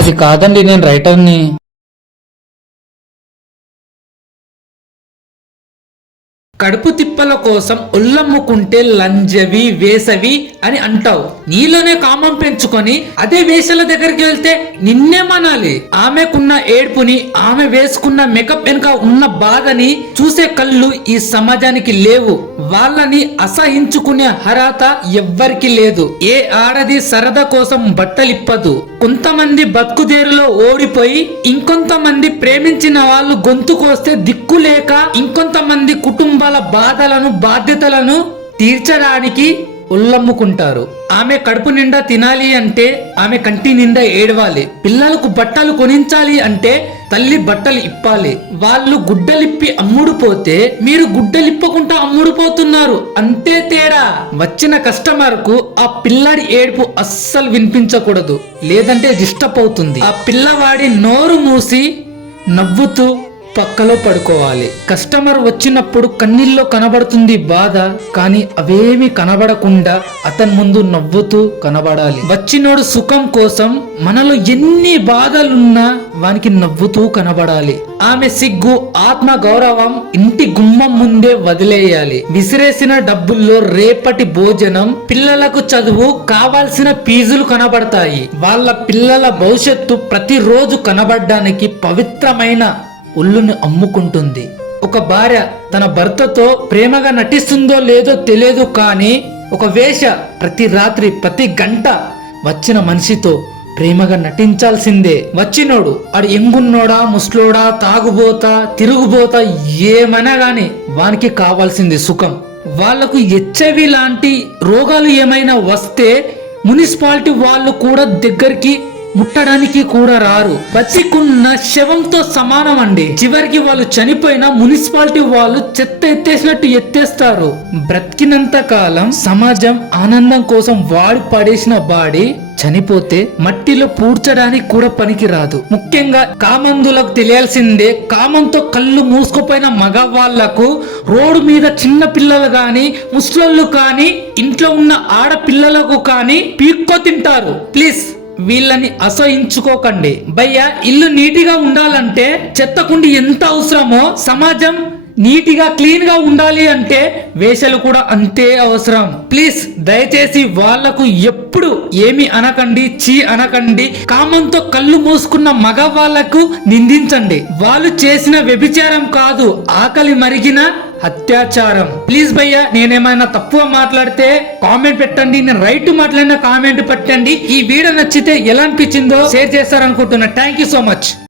అది కాదండి, నేను రైటర్ని. కడుపు తిప్పల కోసం ఒళ్ళమ్ముకుంటే లంజవి వేసవి అని అంటావు. నీలోనే కామం పెంచుకొని అదే వేసల దగ్గరికి వెళ్తే నిన్నేమనాలి? ఆమెకున్న ఏడ్పుని, ఆమె వేసుకున్న మేకప్ వెనుక ఉన్న బాధని చూసే కళ్ళు ఈ సమాజానికి లేవు. వాళ్ళని అసహించుకునే అర్హత ఎవ్వరికి లేదు. ఏ ఆడది సరదా కోసం బట్టలిప్పదు. కొంతమంది బతుకుదేరులో ఓడిపోయి ఇంకొంతమంది ప్రేమించిన వాళ్ళు గొంతు కోస్తే దిక్కు లేక ఇంకొంతమంది కుటుంబాల బాధలను బాధ్యతలను తీర్చడానికి ఉల్లమ్ముకుంటారు. ఆమె కడుపు నిండా తినాలి అంటే ఆమె కంటి నిండా ఏడవాలి. పిల్లలకు బట్టలు కొనించాలి అంటే తల్లి బట్టలు ఇప్పాలి. వాళ్ళు గుడ్డలిప్పి అమ్ముడు పోతే మీరు గుడ్డలిప్పకుండా అమ్ముడు పోతున్నారు. అంతే తేడా. వచ్చిన కస్టమర్ కు ఆ పిల్లాడి ఏడుపు అస్సలు వినిపించకూడదు, లేదంటే డిస్టర్బ్ అవుతుంది. ఆ పిల్లవాడి నోరు మూసి నవ్వుతూ పక్కలో పడుకోవాలి. కస్టమర్ వచ్చినప్పుడు కన్నీల్లో కనబడుతుంది బాధ, కానీ అవేమి కనబడకుండా అతని ముందు నవ్వుతూ కనబడాలి. వచ్చినోడు సుఖం కోసం మనలో ఎన్ని బాధలున్నా వానికి నవ్వుతూ కనబడాలి. ఆమె సిగ్గు, ఆత్మ గౌరవం ఇంటి గుమ్మం ముందే వదిలేయాలి. విసిరేసిన డబ్బుల్లో రేపటి భోజనం, పిల్లలకు చదువు, కావాల్సిన ఫీజులు కనబడతాయి. వాళ్ళ పిల్లల భవిష్యత్తు ప్రతిరోజు కనబడడానికి పవిత్రమైన ఒళ్ళుని అమ్ముకుంటుంది. ఒక భార్య తన భర్తతో ప్రేమగా నటిస్తుందో లేదో తెలియదు, కానీ ఒక వేశ్య ప్రతి రాత్రి ప్రతి గంట వచ్చిన మనిషితో ప్రేమగా నటించాల్సిందే. వచ్చినోడు ఆడు ఎంగున్నోడా, ముస్లోడా, తాగుబోతా, తిరుగుబోతా, ఏమైనా గాని వానికి కావాల్సింది సుఖం. వాళ్లకు హెచ్ఐవి లాంటి రోగాలు ఏమైనా వస్తే మున్సిపాలిటీ వాళ్ళు కూడా దగ్గరికి ముట్టడానికి కూడా రారు. బతికున్న శవంతో సమానం అండి. చివరికి వాళ్ళు చనిపోయిన మున్సిపాలిటీ వాళ్ళు చెత్త ఎత్తేసినట్టు ఎత్తేస్తారు. బ్రతికినంత కాలం సమాజం ఆనందం కోసం వాడి పడేసిన బాడీ చనిపోతే మట్టిలో పూడ్చడానికి కూడా పనికి రాదు. ముఖ్యంగా కామందులకు తెలియాల్సిందే, కామంతో కళ్ళు మూసుకుపోయిన మగవాళ్లకు రోడ్డు మీద చిన్న పిల్లలు గాని, ముసలోళ్ళు కానీ, ఇంట్లో ఉన్న ఆడపిల్లలకు కానీ పీక్కో తింటారు. ప్లీజ్ వీళ్ళని అసహించుకోకండి. భయ్యా, ఇల్లు నీటిగా ఉండాలంటే చెత్తకుండి ఎంత అవసరమో సమాజం నీటిగా క్లీన్ గా ఉండాలి అంటే వేషలు కూడా అంతే అవసరం. ప్లీజ్ దయచేసి వాళ్లకు ఎప్పుడు ఏమి అనకండి, చీ అనకండి. కామంతో కళ్ళు మూసుకున్న మగవాళ్లకు నిందించండి. వాళ్ళు చేసిన వ్యభిచారం కాదు, ఆకలి మరిగిన అత్యాచారం. ప్లీజ్ భయ్యా, నేనేమైనా తప్పుగా మాట్లాడితే కామెంట్ పెట్టండి. నేను రైట్ మాట్లాడిన కామెంట్ పెట్టండి. ఈ వీడియో నచ్చితే ఎలా అనిపించిందో షేర్ చేస్తారనుకుంటున్నా. Thank you so much.